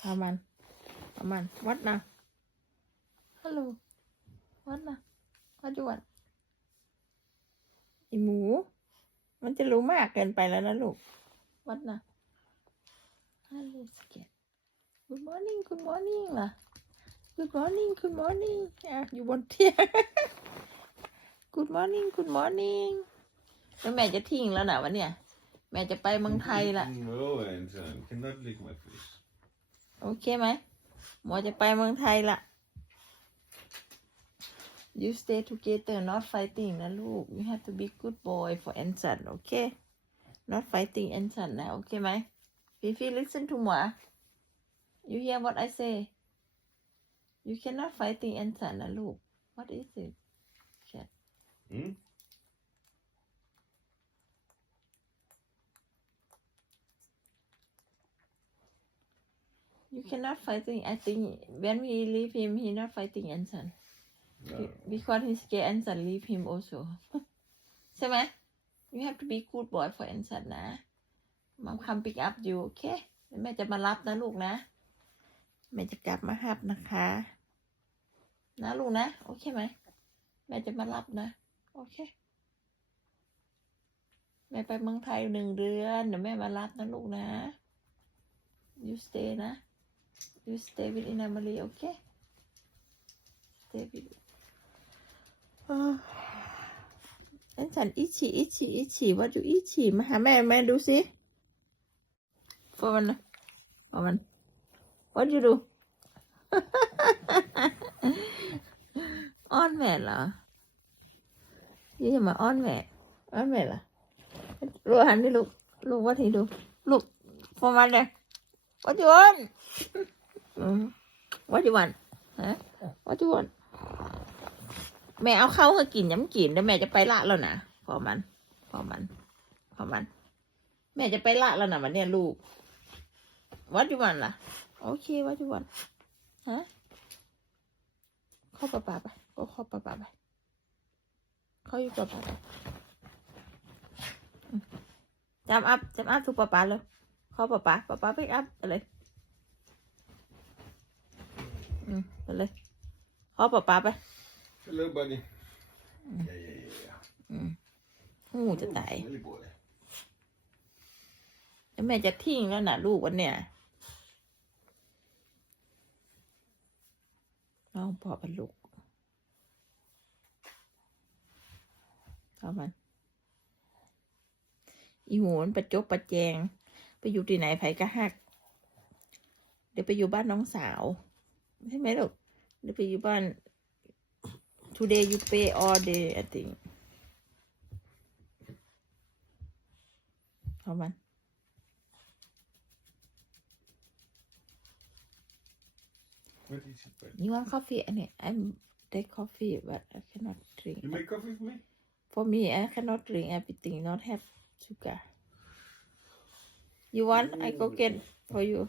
เอามันเอามันวัดนะฮัลโหลวัดนะวัดจวนไอหมู มันจะรู้มากเกินไปแล้วนะลูก วัดนะฮัลโหลสเก็ต Good morning Good morning ล่ะ Good morning Good morning อะอยู่บนเตียง Good morning Good morning แล้วแม่จะทิ้งแล้วนะวันเนี้ยแม่จะไปเมืองไทยละ No, Anton. Cannot lick my fish. โอเคไหมหมอจะไปเมืองไทยละ You stay together not fighting นะลูก You have to be good boy for Anson โอเค not fighting Anson นะ โอเคไหม Fifi listen to หมอ You hear what I say You cannot fighting Anson นะลูก What is it Hmm? You cannot fighting I think when we leave him he not fighting Anson No. because he scared Anson leave him also ใช่ไหม You have to be good boy for Anson นะมัมคัม pick up you โอเคเดี๋ยวแม่จะมารับนะลูกนะ แม่จะกลับมารับนะคะ นะลูกนะ โอเคไหม แม่จะมารับนะ โอเค แม่ไปเมืองไทยหนึ่งเดือน เดี๋ยวแม่มารับนะลูกนะ you stay นะ you stay with Inamali โอเค stay with อ่าอันฉันอิชิอิชิอิชิว่าอยู่อิชิมาหาแม่แม่ดูสิฟอมันฟอมัน what you do อ้อนแม่เหรอยี่จะมาอ้อนแม่ อ้อนแม่เหรอลูกหันดิลูก ลูกว่าทีดู ลูกฟอมันเลย what you want ม what you want ฮะ what you want แม่เอาเข้าให้กินย้ำกินแล้วแม่จะไปละแล้วนะพอมัน พอมัน พอมัน แม่จะไปละแล้วนะวันเนี้ยลูกวัดจุวันล่ะ โอเควัดจุวันฮะเข้าปะปาไปก็เข้าปะปาไปเข้าอยู่ปะปาไปจำอัพจำอัพทุกปะปาเลยเข้าปะปาปะปาไปอัพเลย อืมไปเลยเข้าปะปาไป Hello, buddy. Mm. Yeah, yeah, yeah, yeah. อืมหูจะตาย Smelly boy. แล้วแม่จะทิ้งแล้วนะลูกวันเนี่ยน้องพอเป็นลูกเอามัน อีหมูมันประจบประแจง ไปอยู่ที่ไหนไผก็หัก เดี๋ยวไปอยู่บ้านน้องสาว ใช่ไหมลูกเดี๋ยวไปอยู่บ้าน today you pay all day I think เอามัน What is it, buddy? You want coffee? I mean, I'm take coffee, but I cannot drink. You make coffee for me? For me, I cannot drink everything, not have sugar. You want? I go get for you.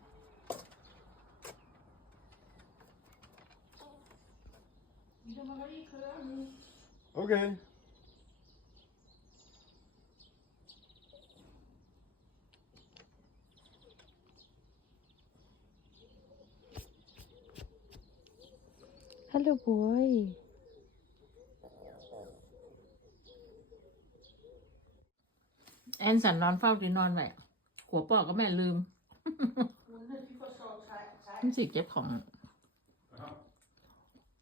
Okay. Hello boy แอนสันนอนเฝ้าหรือนอนไว้หัวปอกก็แม่ลืมมันสิเก็บของ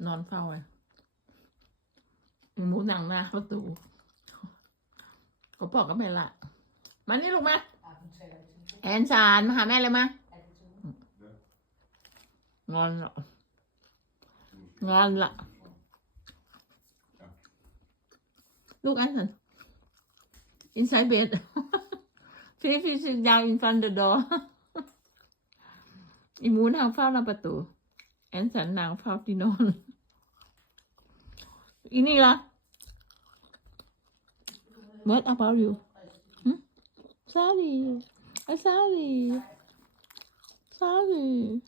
นอนเฝ้าไว้ หมูหนังหน้าเขาตูหัวปอกก็แม่ละมานี่ลูกมาแอนสันมาหาแม่เลยมางอนละงอนละลูกแอนสัน inside bed Fifi sit down in front the door อีหมูนางเฝ้าหน้าประตู แอนสันนางเฝ้าที่นอนอีนี่ล่ะ What about you? Hmm? Sorry. I'm sorry. Sorry.